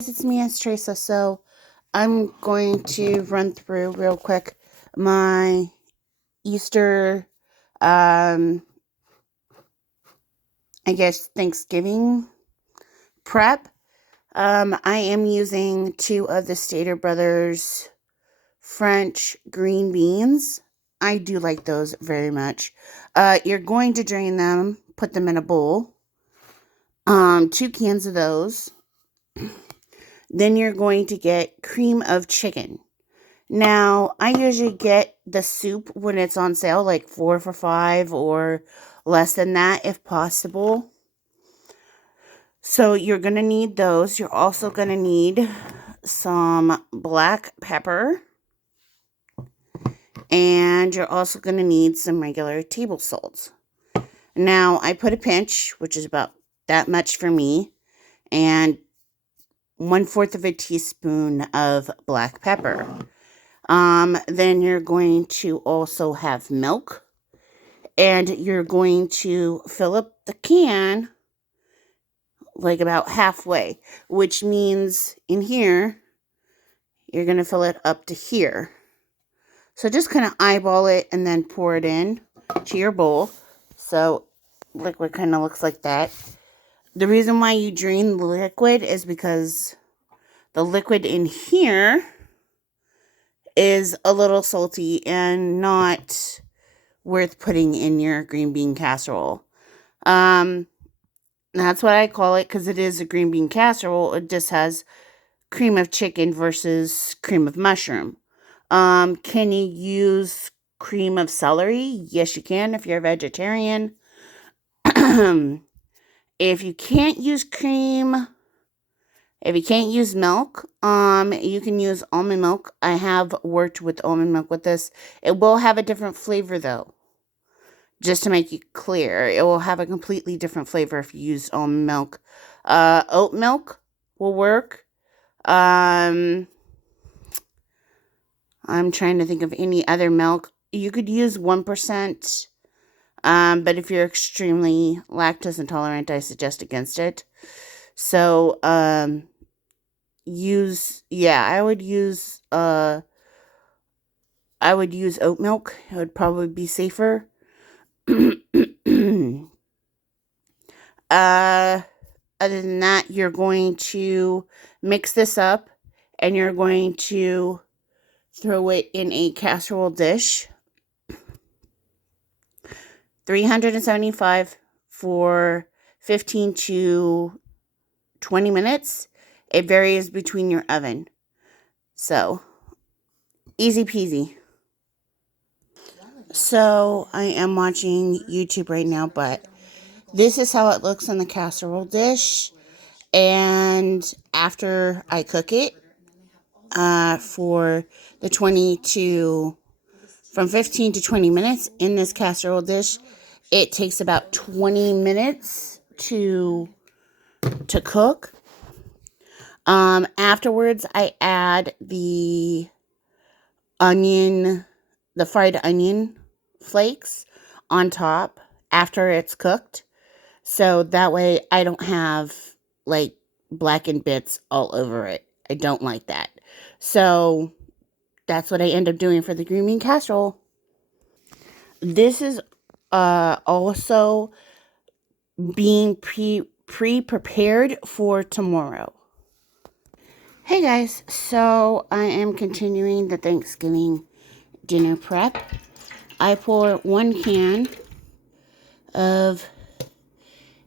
It's me, it's Teresa. So I'm going to run through real quick my Easter, um, Thanksgiving prep. I am using 2 of the Stater Brothers French green beans. I do like those very much. You're going to drain them, put them in a bowl. 2 cans of those. Then you're going to get cream of chicken. Now, I usually get the soup when it's on sale, like 4 for $5 or less than that if possible. So you're going to need those. You're also going to need some black pepper. And you're also going to need some regular table salt. Now, I put a pinch, which is about that much for me, and 1/4 of a teaspoon of black pepper. Then you're going to also have milk, and you're going to fill up the can like about halfway, which means in here, you're going to fill it up to here. So just kind of eyeball it and then pour it in to your bowl. So liquid kind of looks like that. The reason why you drain the liquid is because the liquid in here is a little salty and not worth putting in your green bean casserole. That's what I call it because it is a green bean casserole. It just has cream of chicken versus cream of mushroom. Can you use cream of celery? Yes, you can if you're a vegetarian. If you can't use cream, if you can't use milk, you can use almond milk. I have worked with almond milk with this. It will have a different flavor though. Just to make it clear, it will have a completely different flavor if you use almond milk. Oat milk will work. I'm trying to think of any other milk. You could use 1%, but if you're extremely lactose intolerant, I suggest against it. So, I would use oat milk. It would probably be safer. Other than that, you're going to mix this up and you're going to throw it in a casserole dish. 375 for 15 to 20 minutes. It varies between your oven. So, easy peasy. So, I am watching YouTube right now, but this is how it looks in the casserole dish. And after I cook it, for the from 15 to 20 minutes in this casserole dish, it takes about 20 minutes to cook. Afterwards, I add the fried onion flakes on top after it's cooked. So that way I don't have like blackened bits all over it. I don't like that. So that's what I end up doing for the green bean casserole. This is also being pre-prepared for tomorrow. Hey guys, so I am continuing the Thanksgiving dinner prep. I pour 1 can of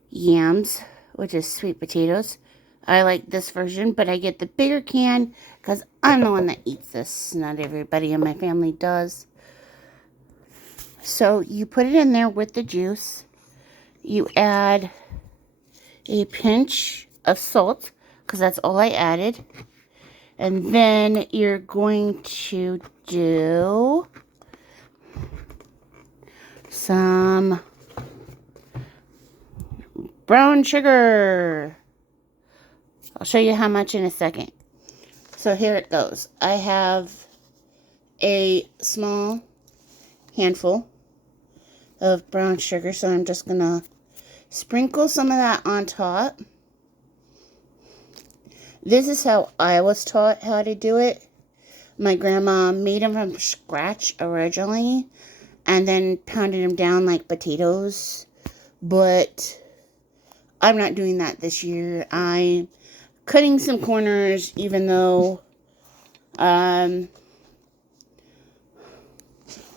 yams, which is sweet potatoes. I like this version, but I get the bigger can because I'm the one that eats this. Not everybody in my family does. So you put it in there with the juice. You add a pinch of salt because that's all I added. And then you're going to do some brown sugar. I'll show you how much in a second. So here it goes. I have a small handful of brown sugar, so I'm just gonna sprinkle some of that on top. This is how I was taught how to do it. My grandma made them from scratch originally and then pounded them down like potatoes. But I'm not doing that this year. I'm cutting some corners, even though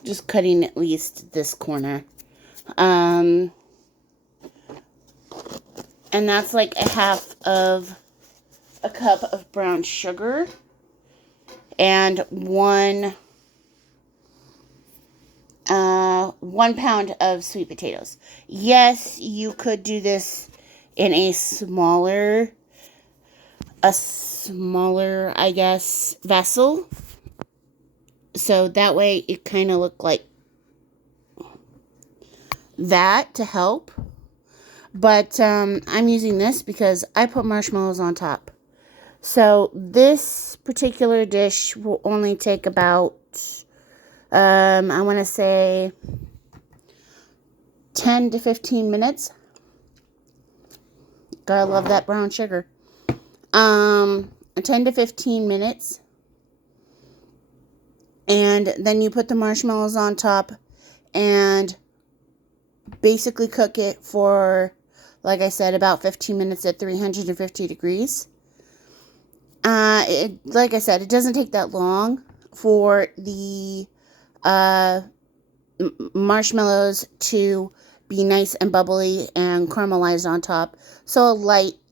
just cutting at least this corner. And that's like a half of a cup of brown sugar and 1 pound of sweet potatoes. Yes, you could do this in a smaller, I guess, vessel. So that way it kind of looked like that to help. But I'm using this because I put marshmallows on top. So this particular dish will only take about, I want to say 10 to 15 minutes. Gotta love that brown sugar. 10 to 15 minutes. And then you put the marshmallows on top and basically cook it for, like I said, about 15 minutes at 350 degrees. Like I said, it doesn't take that long for the marshmallows to be nice and bubbly and caramelized on top. So a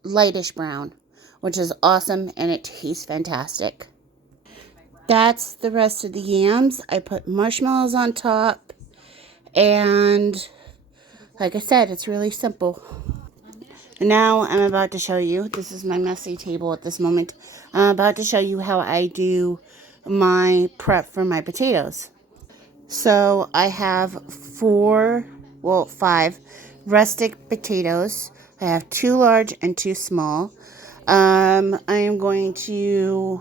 lightish brown, which is awesome, and it tastes fantastic. That's the rest of the yams. I put marshmallows on top, and like I said, it's really simple. Now I'm about to show you, this is my messy table at this moment. I'm about to show you how I do my prep for my potatoes. So I have 5 rustic potatoes. I have 2 large and 2 small. I am going to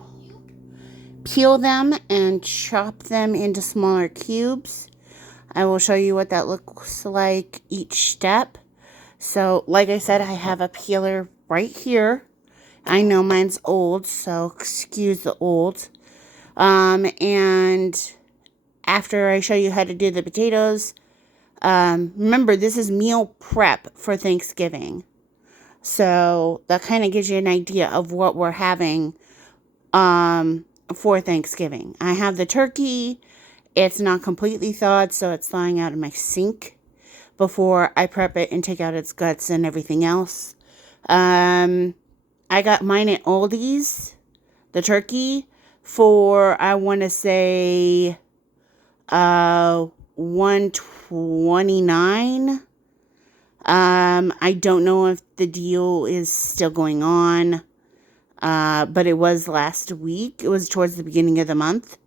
peel them and chop them into smaller cubes. I will show you what that looks like each step. So, like I said, I have a peeler right here. I know mine's old, so excuse the old. And after I show you how to do the potatoes, remember, this is meal prep for Thanksgiving. So that kind of gives you an idea of what we're having for Thanksgiving. I have the turkey. It's not completely thawed, so it's thawing out of my sink before I prep it and take out its guts and everything else. I got mine at Aldi's, the turkey, for, I want to say, $129. I don't know if the deal is still going on, but it was last week. It was towards the beginning of the month,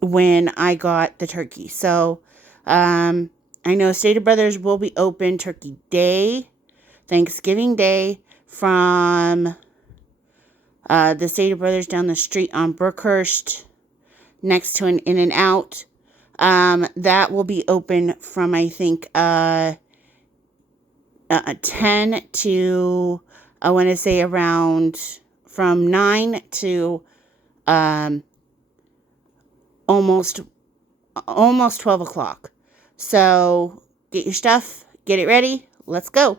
when I got the turkey. So, I know Stater Brothers will be open Turkey Day, Thanksgiving Day, from the Stater Brothers down the street on Brookhurst, next to an In-N-Out. That will be open from, I think, 10 to, I want to say around from 9 to almost 12 o'clock. So get your stuff, get it ready, let's go.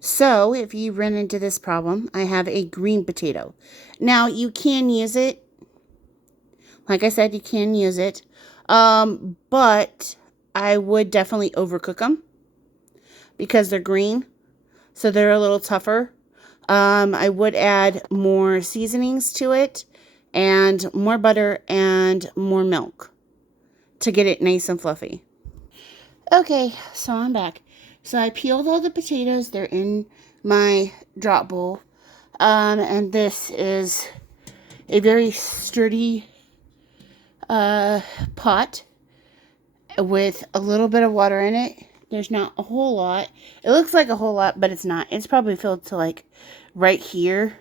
So if you run into this problem, I have a green potato. Now you can use it. Like I said, you can use it. But I would definitely overcook them because they're green. So they're a little tougher. I would add more seasonings to it and more butter and more milk to get it nice and fluffy. Okay, so I'm back. So I peeled all the potatoes. They're in my drop bowl. And this is a very sturdy pot with a little bit of water in it. There's not a whole lot. It looks like a whole lot, but it's not. It's probably filled to like right here.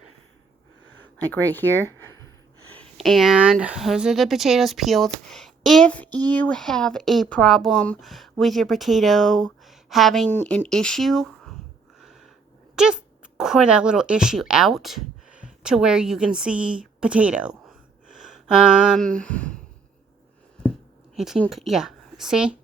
Like right here. And those are the potatoes peeled. If you have a problem with your potato having an issue, just core that little issue out to where you can see potato. I think, yeah, see?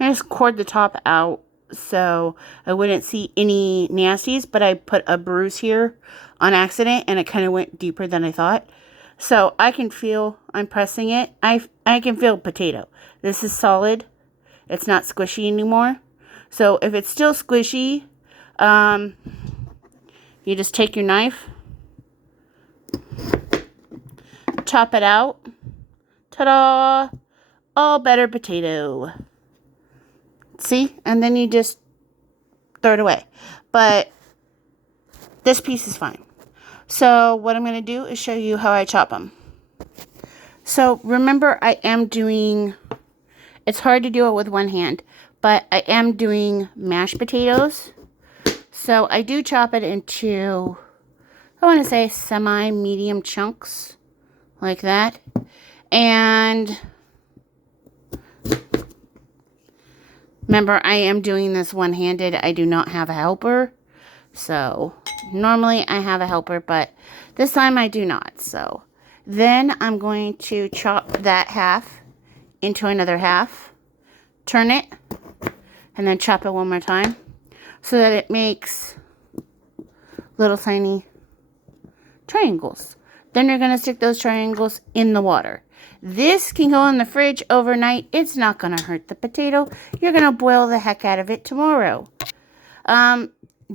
I just cored the top out so I wouldn't see any nasties, but I put a bruise here on accident and it kind of went deeper than I thought. So I can feel, I'm pressing it, I can feel potato. This is solid. It's not squishy anymore. So if it's still squishy, you just take your knife, chop it out. Ta-da! All better potato. See? And then you just throw it away. But this piece is fine. So what I'm going to do is show you how I chop them. So remember, I am doing, it's hard to do it with one hand, but I am doing mashed potatoes. So I do chop it into, I want to say semi-medium chunks, like that. And remember, I am doing this one-handed. I do not have a helper. So normally I have a helper, but this time I do not. So then I'm going to chop that half into another half, turn it, and then chop it one more time so that it makes little tiny triangles. Then you're going to stick those triangles in the water. This can go in the fridge overnight. It's not going to hurt the potato. You're going to boil the heck out of it tomorrow.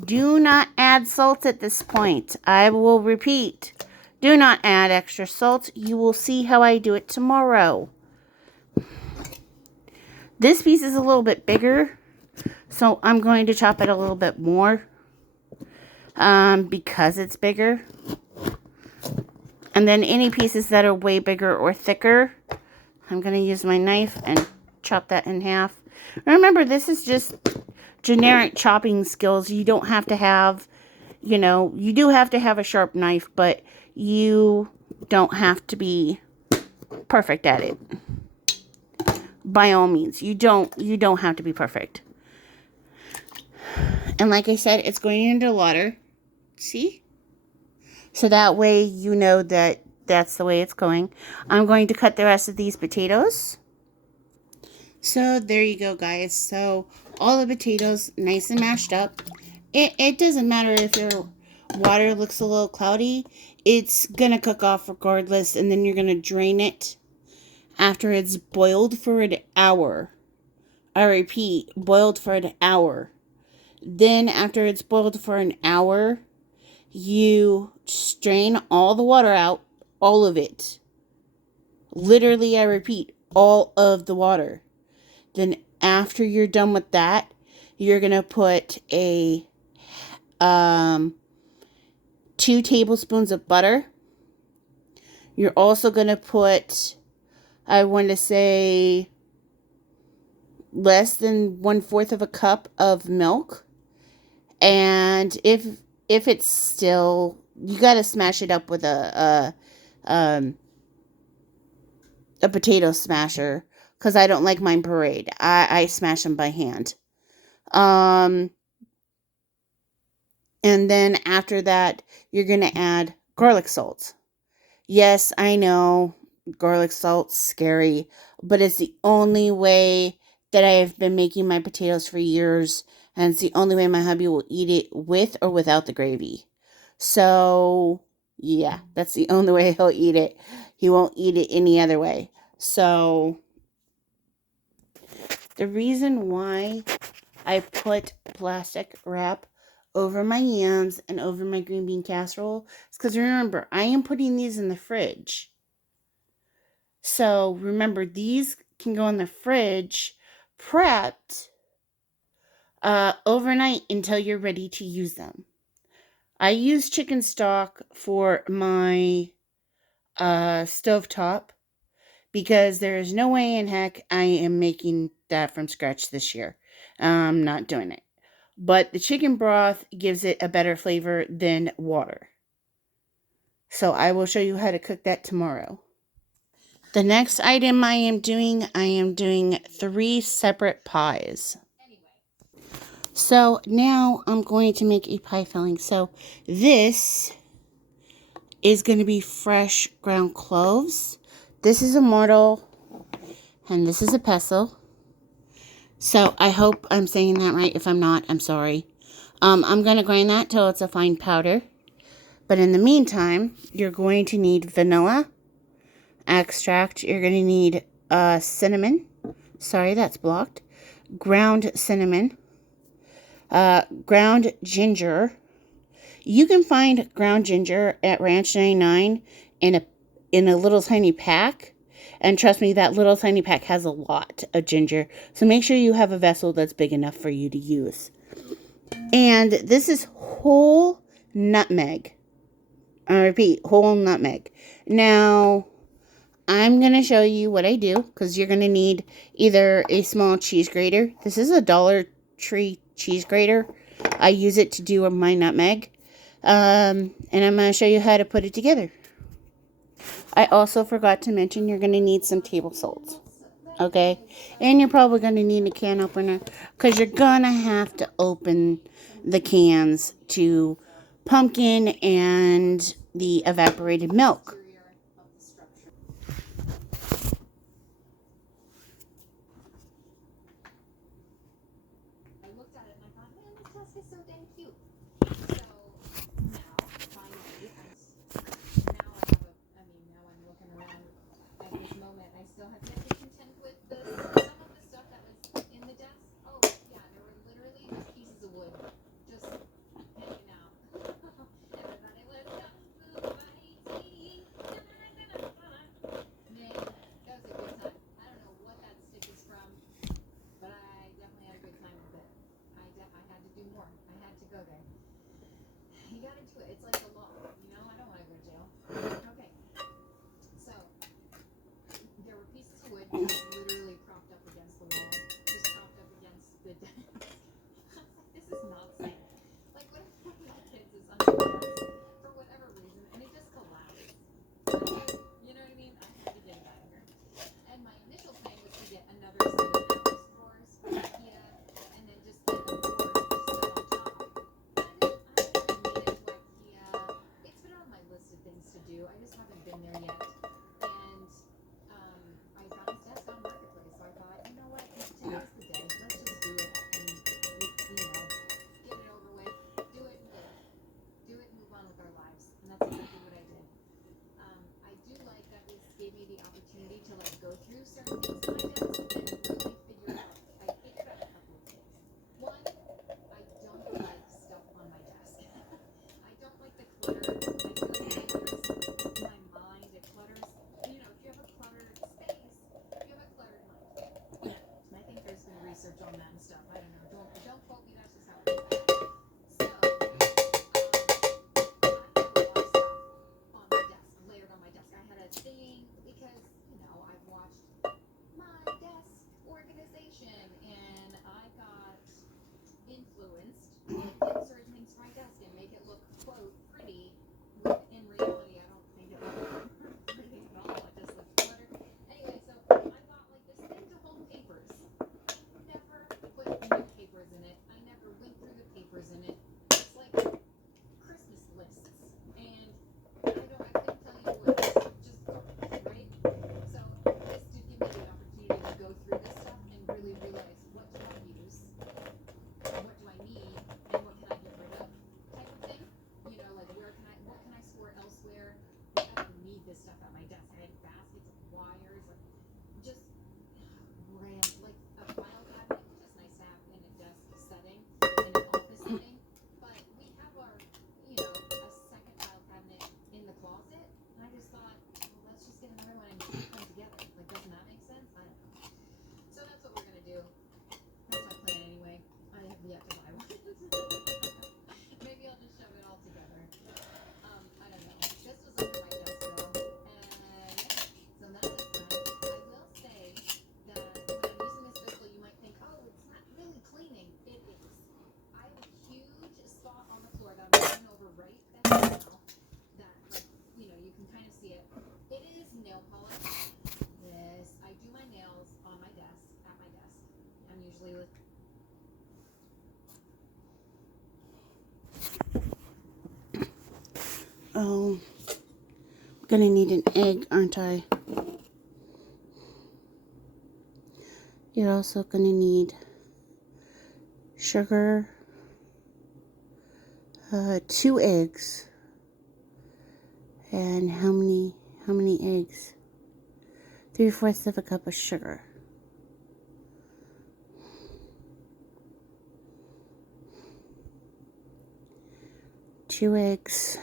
Do not add salt at this point. I will repeat. Do not add extra salt. You will see how I do it tomorrow. This piece is a little bit bigger, so I'm going to chop it a little bit more because it's bigger. And then any pieces that are way bigger or thicker, I'm going to use my knife and chop that in half. Remember, this is just generic chopping skills. You don't have to have, you do have to have a sharp knife, but you don't have to be perfect at it. By all means, you don't have to be perfect. And like I said, it's going into water. See? So that way you know that that's the way it's going. I'm going to cut the rest of these potatoes. So there you go, guys. So all the potatoes nice and mashed up. It doesn't matter if your water looks a little cloudy. It's going to cook off regardless, and then you're going to drain it after it's boiled for an hour. I repeat, boiled for an hour. Then after it's boiled for an hour, you strain all the water out, all of it. Literally, I repeat, all of the water. Then after you're done with that, you're going to put a 2 tablespoons of butter. You're also going to put, I want to say, less than 1/4 of a cup of milk. And if it's still, you got to smash it up with a potato smasher, because I don't like mine pureed. I smash them by hand. And then after that, you're going to add garlic salt. Yes, I know garlic salt's scary, but it's the only way that I've been making my potatoes for years, and it's the only way my hubby will eat it with or without the gravy. So, yeah, that's the only way he'll eat it. He won't eat it any other way. So, the reason why I put plastic wrap over my yams and over my green bean casserole is because, remember, I am putting these in the fridge. So remember, these can go in the fridge prepped overnight until you're ready to use them. I use chicken stock for my stovetop because there is no way in heck I am making that from scratch this year. I'm not doing it. But the chicken broth gives it a better flavor than water. So I will show you how to cook that tomorrow. The next item I am doing 3 separate pies. So now I'm going to make a pie filling. So this is going to be fresh ground cloves. This is a mortar and this is a pestle. So I hope I'm saying that right. If I'm not, I'm sorry. I'm going to grind that till it's a fine powder. But in the meantime, you're going to need vanilla extract. You're going to need cinnamon. Sorry, that's blocked. Ground cinnamon. Ground ginger. You can find ground ginger at Ranch 99 in a little tiny pack. And trust me, that little tiny pack has a lot of ginger. So make sure you have a vessel that's big enough for you to use. And this is whole nutmeg. I repeat, whole nutmeg. Now, I'm going to show you what I do because you're going to need either a small cheese grater. This is a Dollar Tree cheese grater. I use it to do my nutmeg. And I'm going to show you how to put it together. I also forgot to mention you're going to need some table salt. Okay? And you're probably going to need a can opener because you're going to have to open the cans to pumpkin and the evaporated milk. Oh, I'm gonna need an egg, aren't I? You're also gonna need sugar, 2 eggs, and how many eggs? 3/4 of a cup of sugar. 2 eggs.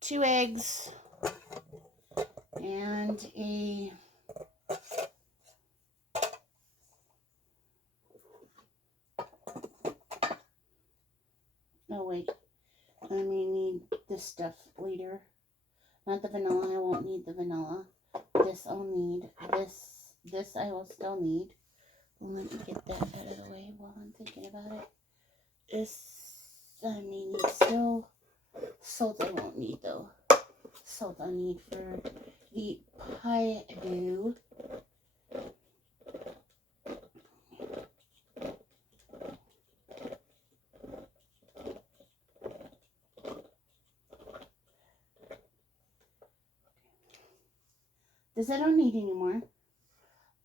Two eggs and a oh wait, I may need this stuff later. Not the vanilla, I won't need the vanilla. This I'll need. This I will still need. Let me get that out of the way while I'm thinking about it. This I may need still. Salt I won't need though. Salt I need for the pie dough. This I don't need anymore,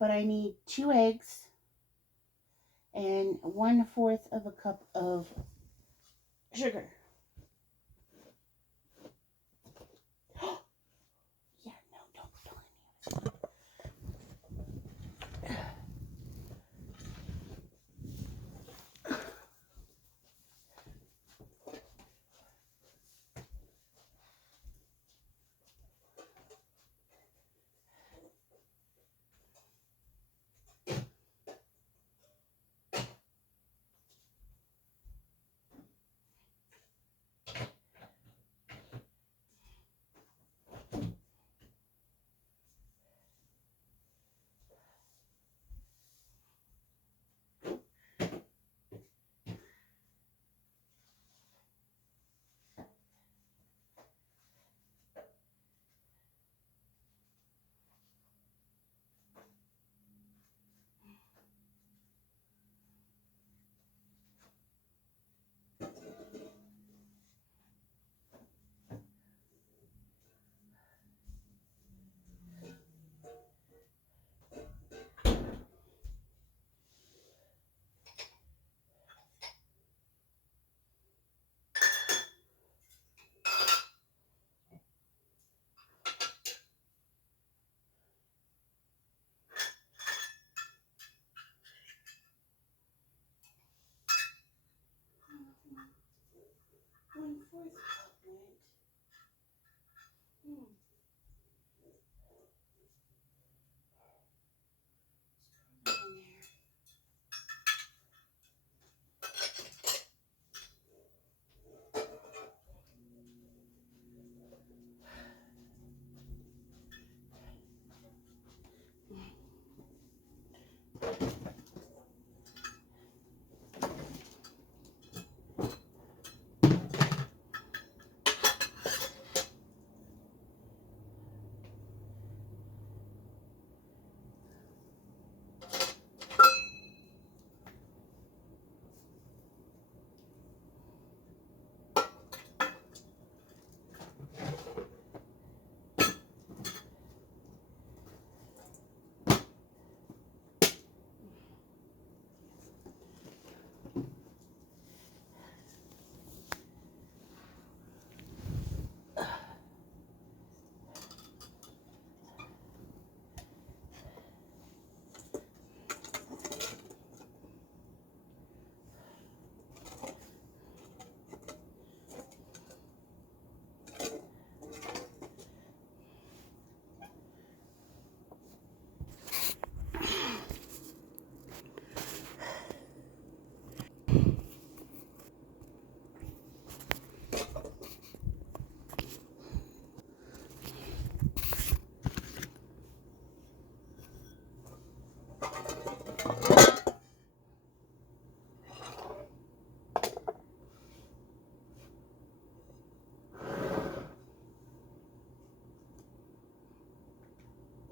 but I need 2 eggs and 1/4 of a cup of sugar. Yeah, no, don't spill any of it.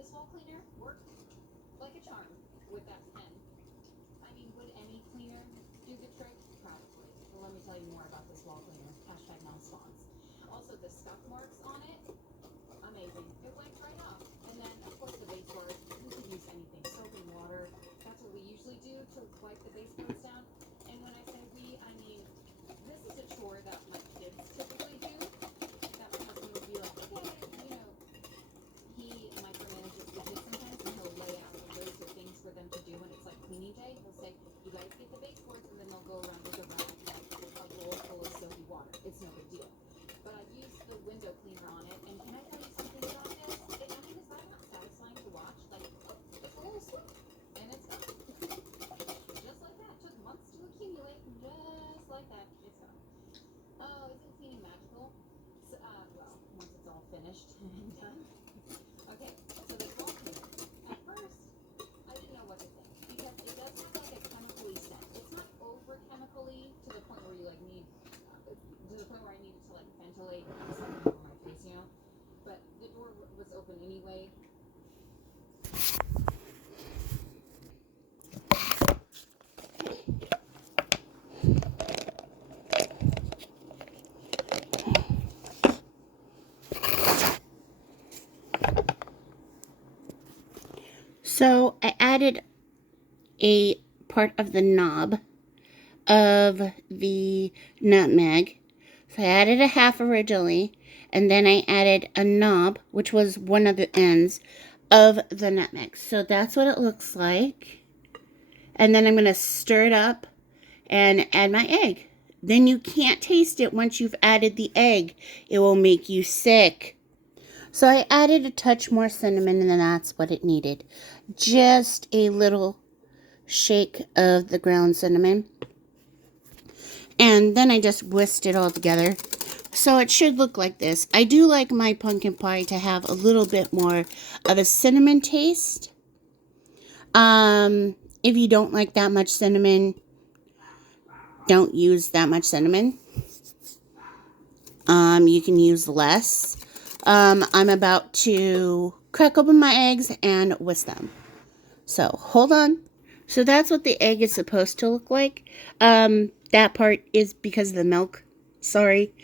this wall cleaner work like a charm with that pen. I mean, would any cleaner do the trick? Probably. But let me tell you more about this wall cleaner. Hashtag non-spons. Also, the scuff marks on it, amazing. It wipes right off. And then, of course, the baseboard. We could use anything. Soap and water. That's what we usually do to wipe the baseboards down. And when I say we, I mean, this is a chore that my kids typically do. That my husband would be like, okay, you know, he micromanages the kids sometimes, and he'll lay out a list of things for them to do when it's like cleaning day. He'll say, you guys get the baseboards, and then they'll go around with a rag, like a bowl full of soapy water. It's no big deal. But I used the window cleaner on it, and can I tell you something about this? I mean, is that not satisfying to watch? Like, it's a little swoop, and it's gone. Just like that. It took months to accumulate, just like that. It's gone. Oh, isn't cleaning magical? So, well, once it's all finished and done. Okay, so this wall cleaner. At first, I didn't know what to think, because it does have like a chemically scent. It's not over chemically to the point where you like need, to the point where I needed to like ventilate something over my face, you know. But the door was open anyway. So I added a part of the knob of the nutmeg. So I added a half originally, and then I added a knob, which was one of the ends of the nutmeg. So that's what it looks like. And then I'm going to stir it up and add my egg. Then you can't taste it once you've added the egg. It will make you sick. So I added a touch more cinnamon, and then that's what it needed. Just a little shake of the ground cinnamon. And then I just whisked it all together. So it should look like this. I do like my pumpkin pie to have a little bit more of a cinnamon taste. If you don't like that much cinnamon, don't use that much cinnamon. You can use less. I'm about to crack open my eggs and whisk them. So hold on. So that's what the egg is supposed to look like. That part is because of the milk. Sorry.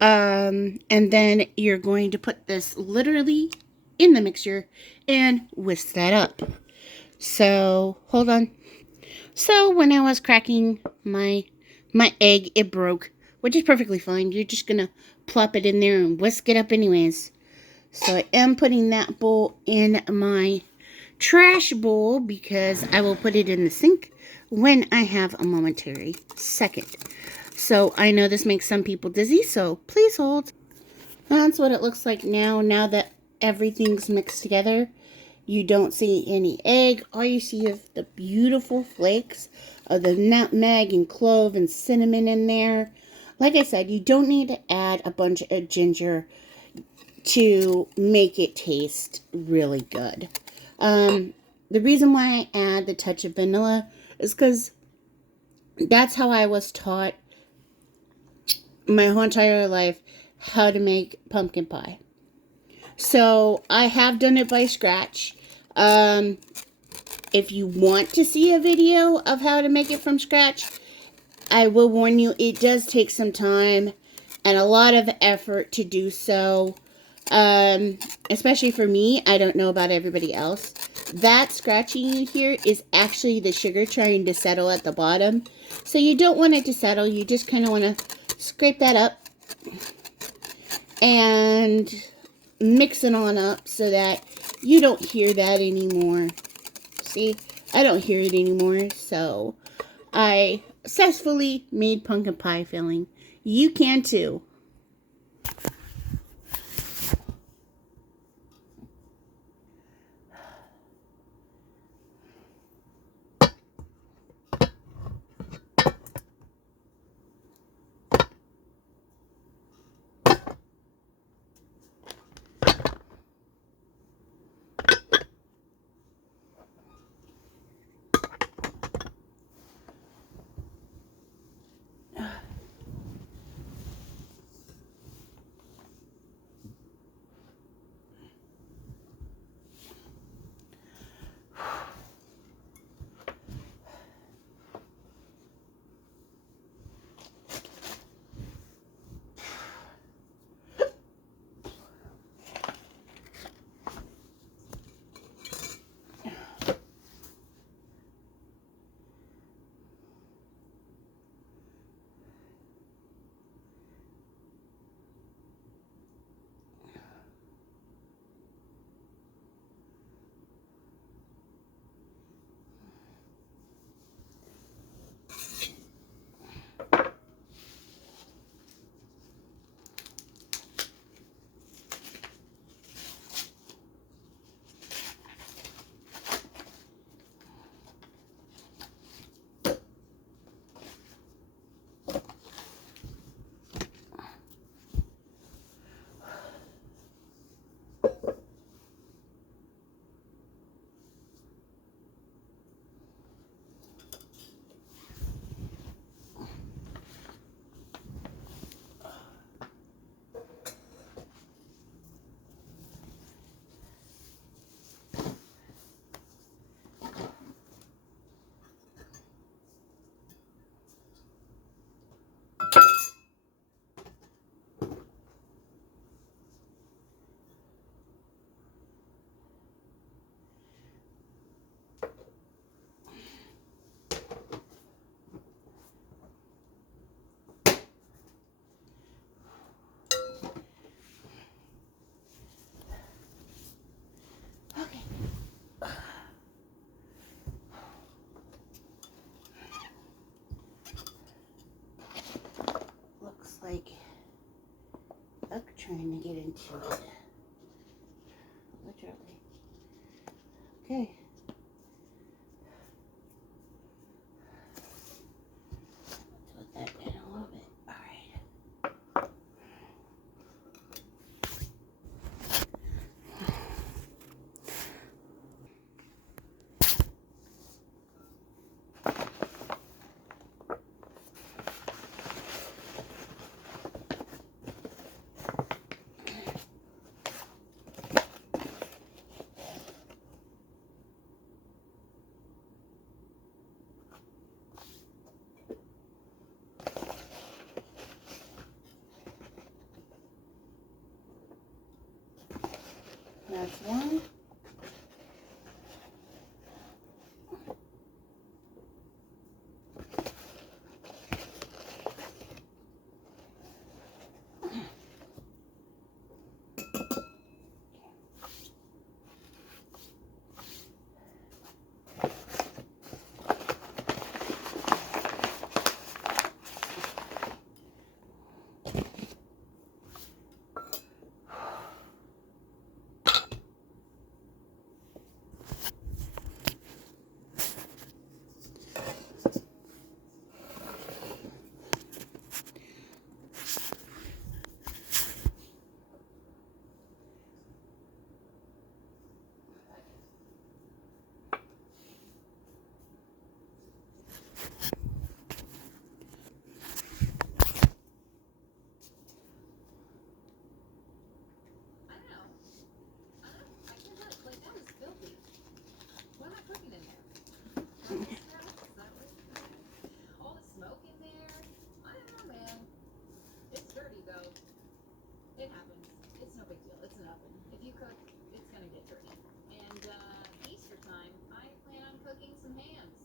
And then you're going to put this literally in the mixture and whisk that up. So hold on. So when I was cracking my egg, it broke, which is perfectly fine. You're just gonna plop it in there and whisk it up anyways. So I am putting that bowl in my trash bowl because I will put it in the sink when I have a momentary second. So I know this makes some people dizzy, so please hold. That's what it looks like now that everything's mixed together. You don't see any egg. All you see is the beautiful flakes of the nutmeg and clove and cinnamon in there. Like I said, you don't need to add a bunch of ginger to make it taste really good. The reason why I add the touch of vanilla is because that's how I was taught my whole entire life how to make pumpkin pie. So I have done it by scratch. If you want to see a video of how to make it from scratch, I will warn you, it does take some time and a lot of effort to do so. Especially for me, I don't know about everybody else. That scratching you hear is actually the sugar trying to settle at the bottom. So you don't want it to settle. You just kind of want to scrape that up and mix it on up so that you don't hear that anymore. See, I don't hear it anymore. So I successfully made pumpkin pie filling. You can too. trying to get into it. Literally. Okay. Put that in a little bit. All right. That's one. I don't know. I can't tell. Like, that was filthy. What am I cooking in there? All the smoke in there. I don't know, man. It's dirty though. It happens. It's no big deal. It's an oven. If you cook, it's gonna get dirty. And Easter time, I plan on cooking some hams.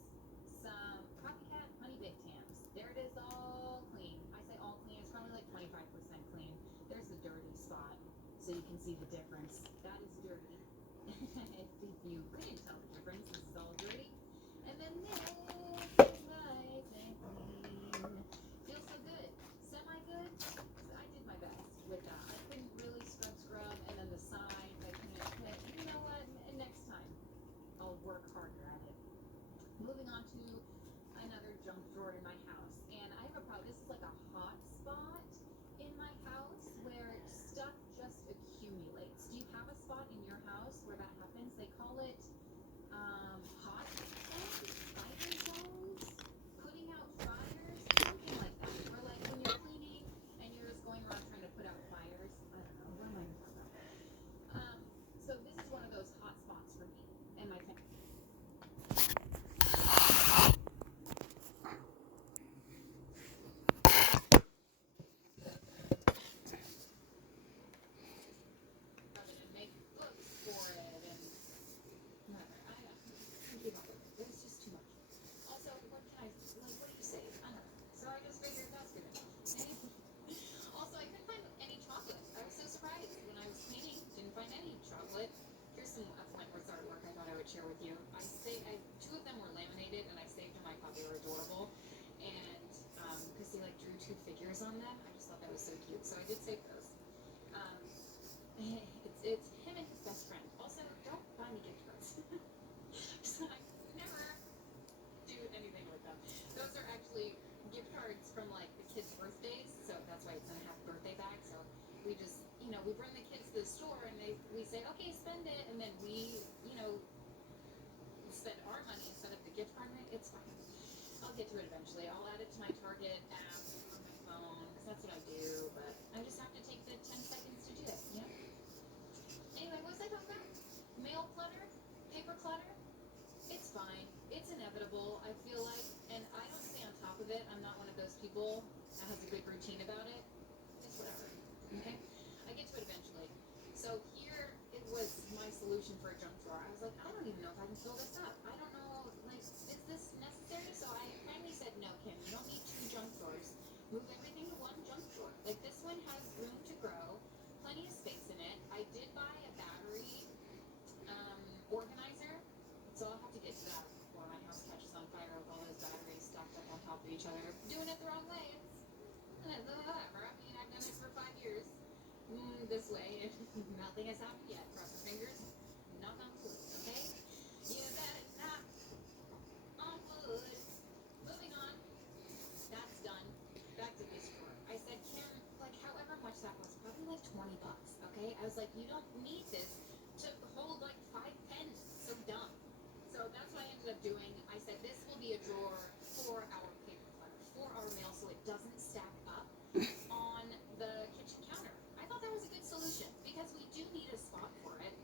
Some copycat honey baked hams. There it is, all clean. I say all clean. It's probably like 25% clean. There's the dirty spot, so you can see the difference. That is dirty. If you couldn't tell the difference, this is all dirty. And then this is nice and clean. Feels so good. Semi good. I did my best with that. I couldn't really scrub, and then the sides I couldn't put. You know what? Next time I'll work harder at it. Moving on to another junk drawer in my house, and I have a problem. This is like a hot spot in my house where stuff just accumulates. Do you have a spot in your house where that happens? They call it hot zones, fire zones, putting out fires, something like that. Or like when you're cleaning and you're just going around trying to put out fires. I don't know. What am I talking about? So this is one of those hot spots for me and my family. And make books for it and whatever. I give up with it. It's just too much. Also, what can I like? What do you say? I don't know. So I just figured that's good enough. Also, I couldn't find any chocolate. I was so surprised when I was cleaning. Didn't find any chocolate. Here's some Wentworth's artwork I thought I would share with you. Two of them were laminated, and I saved them. I thought they were adorable, and because he like drew two figures on them, I just thought that was so cute. So I did save those. Um, it's him and his best friend. Also, don't buy me gift cards. So I never do anything with them. Those are actually gift cards from like the kids' birthdays, so that's why it's in a half birthday bag. So we just, we bring the kids to the store and we say, okay, spend it, and then we, spend our money instead of the gift card rate. It's fine. I'll get to it eventually. I'll add it to my Target app on my phone because that's what I do. But I just have to take the 10 seconds to do it. Anyway, what was I talking about? Mail clutter, paper clutter. It's fine. It's inevitable, I feel like. And I don't stay on top of it. I'm not one of those people that has a good routine about it. It's whatever. Okay? I get to it eventually. So here it was my solution for a junk drawer. I was like, I don't even know if I can fill this up. I don't know, like, is this necessary? So I finally said, no, Kim, you don't need 2 junk drawers. Move everything to one junk drawer. Like, this one has room to grow, plenty of space in it. I did buy a battery organizer, so I'll have to get to that before my house catches on fire with all those batteries stacked up on top of each other. Doing it the wrong way. It's whatever. I mean, I've done it for 5 years. this way, and nothing has happened yet. Cross your fingers. Knock on wood, okay? You better knock on wood. Moving on. That's done. Back to this drawer. I said, Kim, like, however much that was, probably like $20, okay? I was like, you don't need this to hold like 5 pens. So dumb. So that's what I ended up doing. I said, this will be a drawer for our paper clutter, for our mail, so it doesn't stack up on the kitchen counter. I thought that was a good solution because we do need a spot for it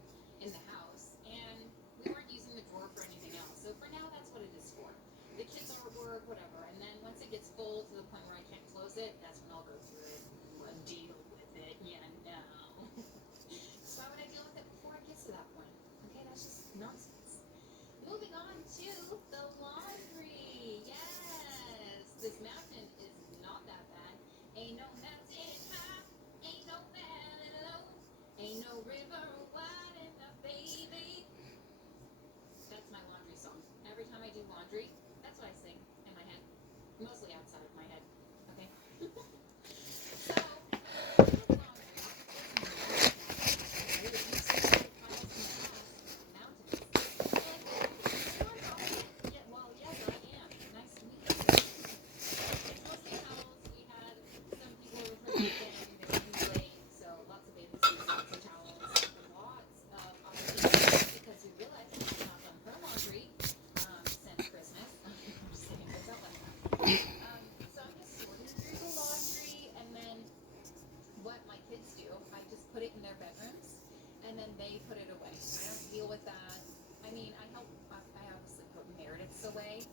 in the house, and we weren't using the drawer for anything else. So for now, that's what it is for. The kids' artwork, whatever. And then once it gets full to the point where I can't close it, that's when I'll go through it and deal with it. Yeah, no. So why would I deal with it before it gets to that point? Okay, that's just nonsense. Moving on to the laundry. Yes, this mountain is not that bad. Ain't no mountain high, ain't no valley low, ain't no river wide enough, baby. That's my laundry song. Every time I do laundry, that's what I sing in my head. Mostly outside of my head. Okay? So, with laundry, it used to be piles in the house, mountains. You're like, well, yeah, well, yes, I am. Nice to meet you. It's mostly towels. We had some people over for the weekend. They were really late, so lots of bathing suits, lots of towels, lots of opportunities because we realized that she's not done her laundry since Christmas. I'm just kidding. What's up like that? So I'm just sorting through the laundry, and then what my kids do, I just put it in their bedrooms, and then they put it away. I don't deal with that. I mean, I help. I obviously put Meredith's away,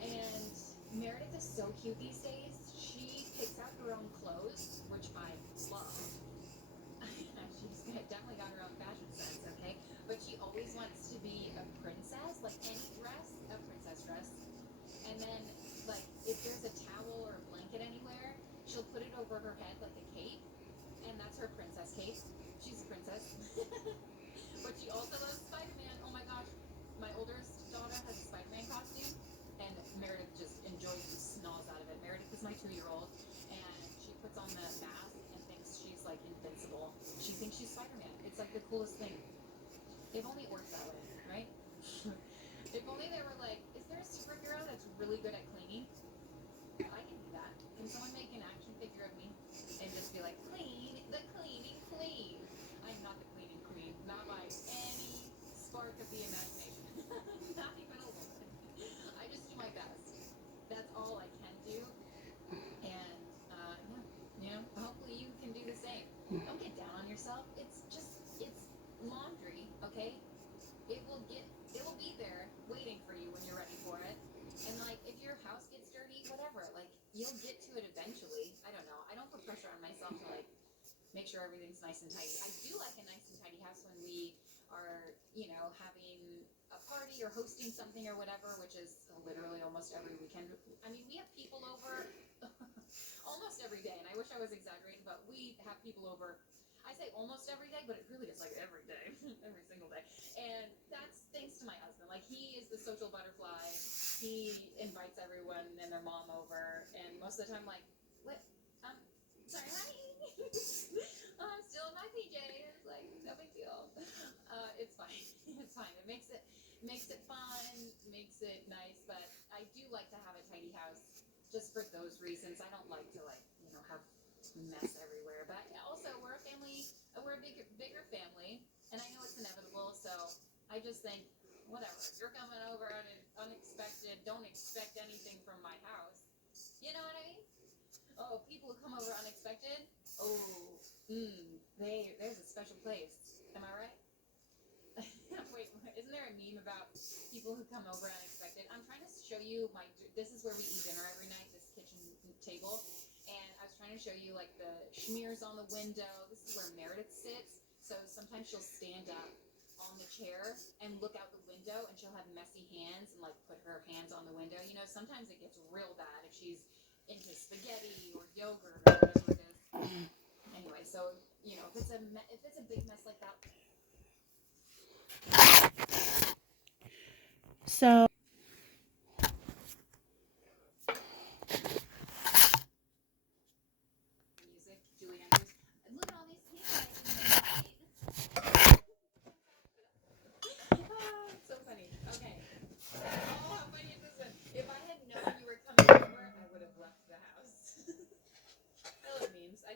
and Meredith is so cute these days. She picks out her own clothes, which I love. She's definitely got her own fashion sense, okay? But she always wants to be a princess, like any dress, a princess dress. And then, like, if there's a towel or a blanket anywhere, she'll put it over her head like a cape, and that's her princess cape. She's a princess. But she also loves Spider-Man. Oh my gosh. My oldest daughter has a Spider-Man costume, and Meredith just enjoys the snaz out of it. Meredith is my 2-year-old, and she puts on the mask and thinks she's like invincible. She thinks she's Spider-Man. It's like the coolest thing. If only it worked that way, right? If only they were like, is there a superhero that's really good at cleaning? I can do that. Can someone make an action figure of me and just be like, clean, the cleaning queen? I'm not the cleaning queen, not by any spark of the imagination. Not even a little bit. I just do my best. That's all I can do. And yeah, hopefully you can do the same. Don't get down on yourself. It's laundry, okay? It will be there waiting for you when you're ready for it. And like, if your house gets dirty, whatever, like, you'll get to it eventually. I don't know. I don't put pressure on myself to like make sure everything's nice and tidy. I do like a nice and tidy house when we are, having a party or hosting something or whatever, which is literally almost every weekend. I mean, we have people over almost every day, and I wish I was exaggerating, but we have people over. I say almost every day, but it really is like every day, every single day. And that's thanks to my husband. Like, he is the social butterfly. He invites everyone and their mom over, and most of the time, like, what? Sorry, honey. I'm still in my PJs. Like, no big deal. It's fine. It's fine. It makes it fun, makes it nice. But I do like to have a tidy house just for those reasons. I don't like to have mess everywhere. But also, we're a family. We're a bigger family, and I know it's inevitable. So I just think, whatever. If you're coming over unexpected, don't expect anything from my house. You know what I mean? Oh, people who come over unexpected. Oh, there's a special place. Am I right? Wait, isn't there a meme about people who come over unexpected? I'm trying to show you this is where we eat dinner every night, this kitchen table. And I was trying to show you like the schmears on the window. This is where Meredith sits. So sometimes she'll stand up on the chair and look out the window, and she'll have messy hands and like put her hands on the window. Sometimes it gets real bad if she's into spaghetti or yogurt or whatever it is. Anyway, so if it's a big mess like that. So Music, Julie Andrews. Look at all these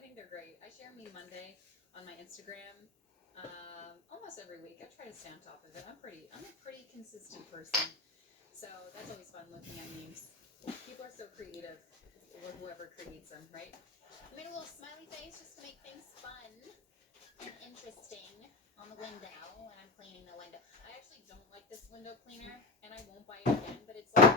think they're great. I share Meme Monday on my Instagram almost every week. I try to stay on top of it. I'm a pretty consistent person. So that's always fun looking at memes. People are so creative, or whoever creates them, right? I made a little smiley face just to make things fun and interesting on the window when I'm cleaning the window. I actually don't like this window cleaner, and I won't buy it again, but it's like,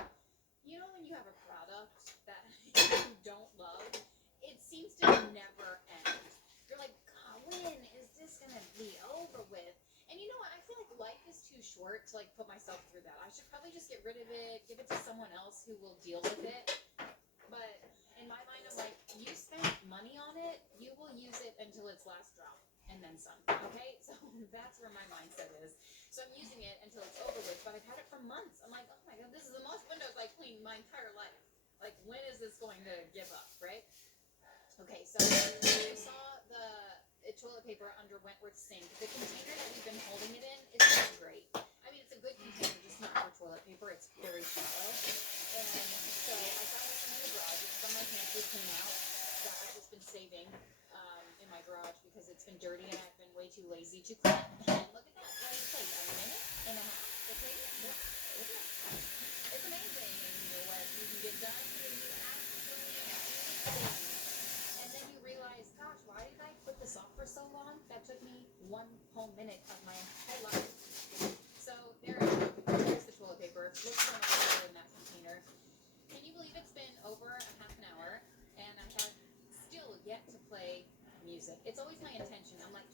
you know when you have a product that you don't love, it seems to never end. You're like, God, when is this gonna be over with? And you know what? I feel like life is too short to like put myself through that. I should probably just get rid of it, give it to someone else who will deal with it. But in my mind, I'm like, you spent money on it, you will use it until its last drop, and then some. Okay, so that's where my mindset is. So I'm using it until it's over with, but I've had it for months. I'm like, oh my god, this is the most windows I cleaned my entire life. Like, when is this going to give up, right? Okay, so I saw the toilet paper under Wentworth sink. The container that we've been holding it in is not great. I mean, it's a good container, just not for toilet paper. It's very shallow. And so I found this one in the garage. It's from my pantry clean out that I've just been saving in my garage because it's been dirty and I've been way too lazy to clean it. And look at that. What do you take? A minute and a half to clean it? Look, look at that. It's amazing what you can get done when you actually clean. And then you realize, gosh, why did I put this off for so long? That took me 1 whole minute of my whole life. So there's the toilet paper. Looks so much better in that container. Can you believe it's been over a half an hour and I have still yet to play music? It's always my intention. I'm like,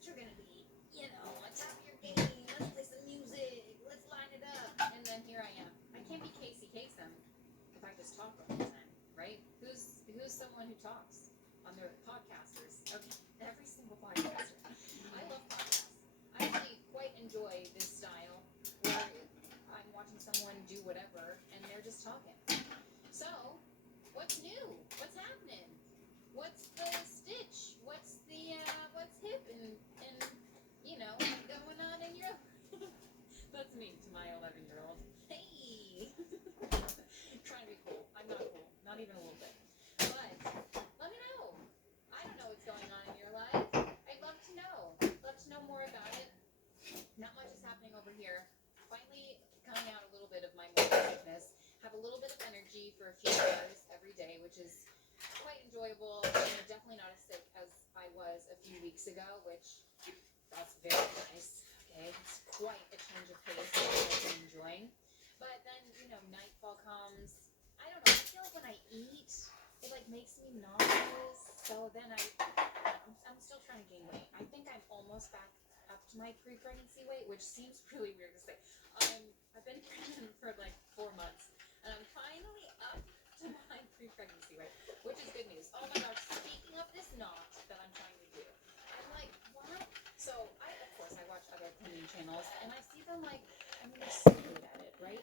you're gonna be, on top of your game. Let's play some music. Let's line it up. And then here I am. I can't be Casey Kasem if I just talk all the time, right? Who's someone who talks on their podcasters? Okay, every single podcaster. I love podcasts. I actually quite enjoy this style where I'm watching someone do whatever and they're just talking. So, what's new? What's happening? What's the stitch? What's hip and going on in your That's me to my 11-year-old. Hey! Trying to be cool. I'm not cool. Not even a little bit. But let me know. I don't know what's going on in your life. I'd love to know. Love to know more about it. Not much is happening over here. Finally coming out a little bit of my morning sickness. Have a little bit of energy for a few hours every day, which is quite enjoyable. And definitely not as sick as I was a few weeks ago, which that's very nice. Okay, it's quite a change of pace that I've been enjoying. But then, nightfall comes. I don't know. I feel like when I eat, it like makes me nauseous. So then I'm still trying to gain weight. I think I'm almost back up to my pre-pregnancy weight, which seems really weird to say. I've been pregnant for like 4 months, and I'm finally up to my pre-pregnancy weight, which is good news. Oh my gosh! Speaking of this knot that I'm trying to do, I'm like, what? So of course, I watch other cleaning channels, and I see them like, they're so good at it, right?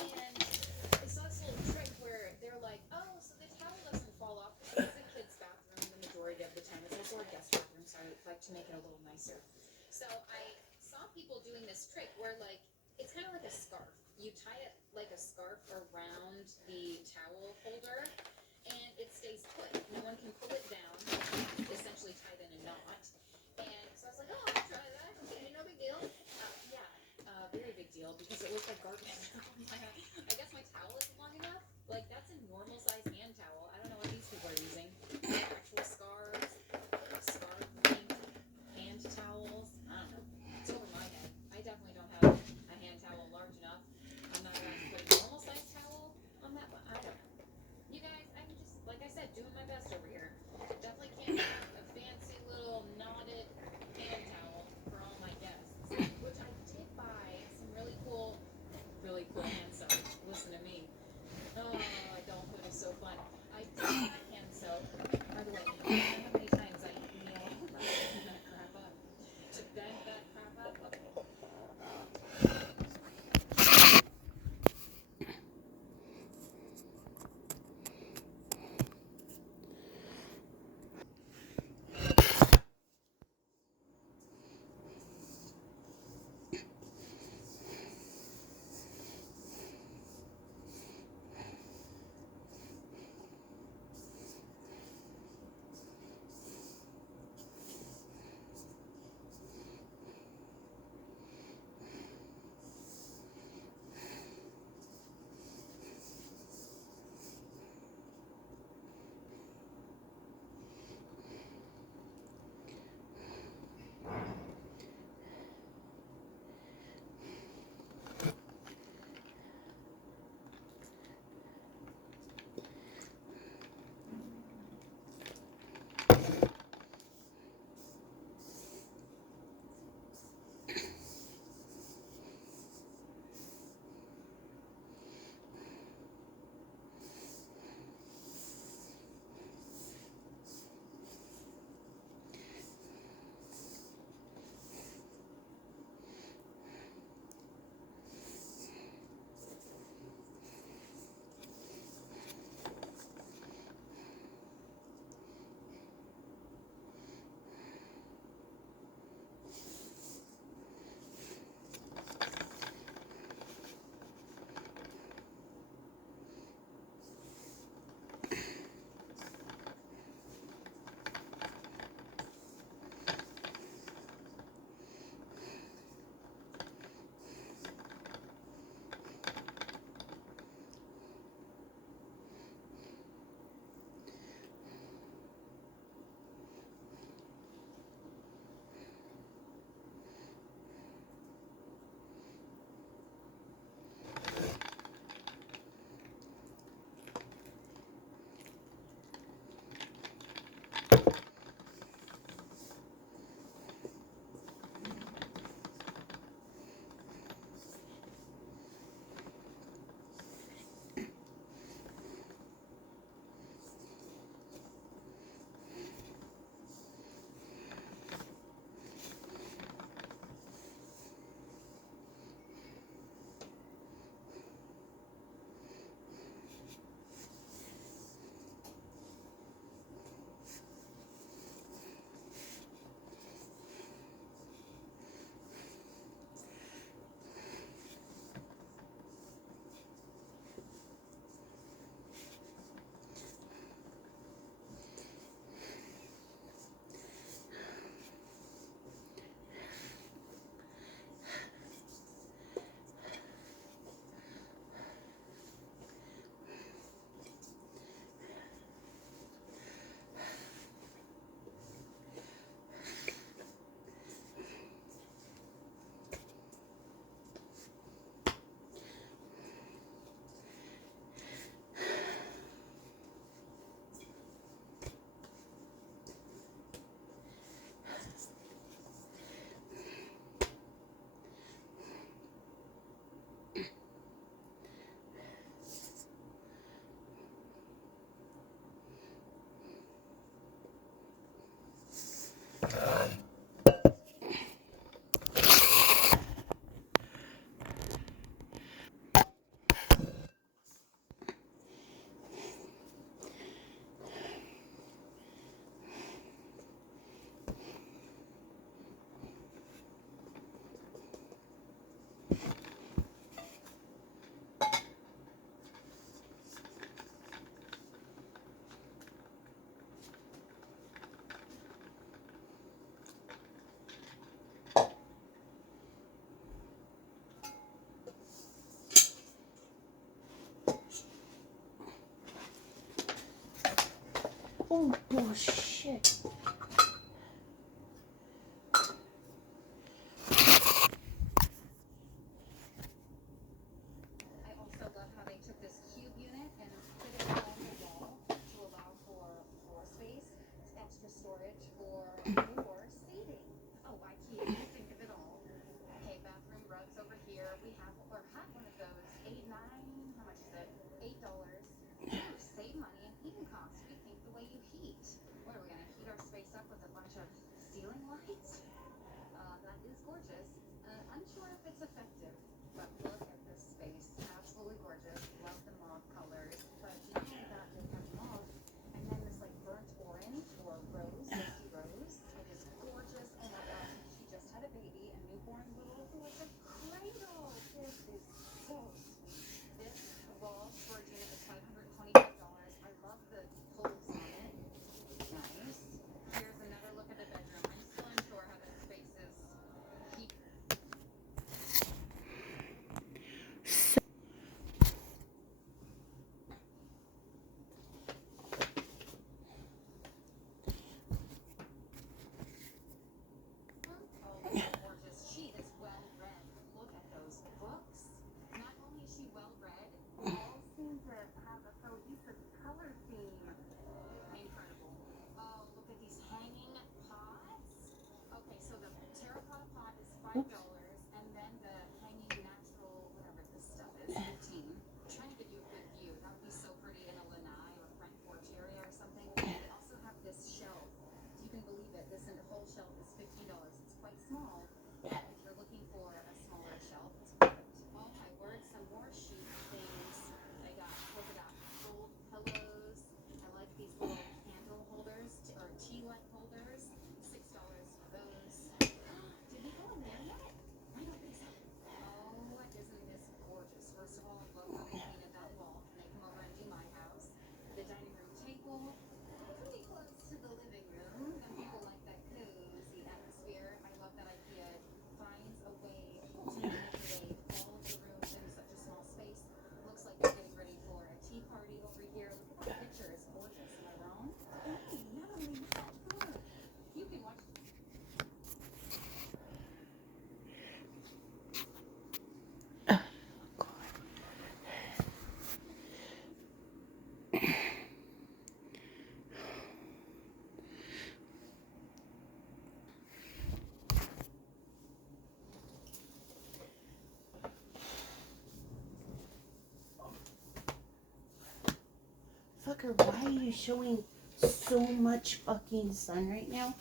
And I saw this little trick where they're like, oh, so the towel doesn't fall off because it's a kid's bathroom the majority of the time. It's also a guest bathroom, so I like to make it a little nicer. So I saw people doing this trick where like, it's kind of like a scarf. You tie it like a scarf around the towel holder, and it stays put. No one can pull it down. It's essentially tied in a knot. And so I was like, oh, I'll try that. Okay, no big deal. Very big deal because it looks like garbage. I guess my towel isn't long enough. Like, that's a normal size hand towel. I don't know what these people are using. Actual scarves, scarf length, hand towels. I don't know. It's over my head. I definitely don't have a hand towel large enough. I'm not going to put a normal size towel on that, but I don't know. You guys, I'm just, like I said, doing my best over here. Definitely can't have a fancy little knotted hand towel for all my guests, which I did buy some really cool hand soap. Listen to me. Oh, bullshit. I also love how they took this cube unit and put it on the wall to allow for floor space, extra storage for more seating. Oh, IKEA, you think of it all. Okay, bathroom rugs over here. We have or had one of those. $8, $9, how much is it? $8. Ooh, save money and heating costs. Rethink the way you heat. What are we gonna heat our space up with a bunch of ceiling lights? That is gorgeous. Unsure if it's effective, but look at this space. Absolutely gorgeous. Love the mauve colors. But not only that, they have mauve and then this like burnt orange or rose, dusty rose. It is gorgeous. Oh my gosh. She just had a baby, a newborn little who was a cradle. This is so sweet. This Evolve Virgin is $525. I love the holes on it. Nice. Here's another look at the bedroom. I'm still unsure how this space is. Keep Oh, this gorgeous. She is well read. Look at those books. Not only is she well read, they all seem to have a cohesive color theme. Incredible. Oh, look at these hanging pots. Okay, so the terracotta pot is $5, and then the hanging natural, whatever this stuff is, 15. I'm trying to give you a good view. That would be so pretty in a lanai or front porch area or something. They also have this shelf. You can believe it. This whole shelf is $15. It's quite small. But if you're looking for a smaller shelf, it's perfect. Oh my word, some more chic things. They got polka dot gold pillows. I like these little candle holders or tea light holders. $6 for those. Did we go in there yet? I don't think so. Oh, isn't this gorgeous? First of all, I love how they painted that wall. Can they come over and do my house? The dining room table, pretty close to the living room. And people like that cozy atmosphere. I love that IKEA finds a way to manipulate all of the rooms in such a small space. Looks like they're getting ready for a tea party over here. Look at that picture. It's gorgeous. Am I wrong? Hey, not only that, look. You can watch. Fucker, why are you showing so much fucking sun right now?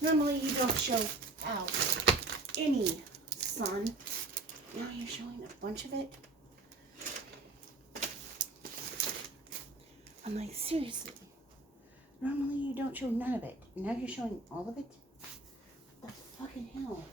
Normally you don't show out any sun. Now you're showing a bunch of it. I'm like, seriously. Normally you don't show none of it. Now you're showing all of it? What the fucking hell?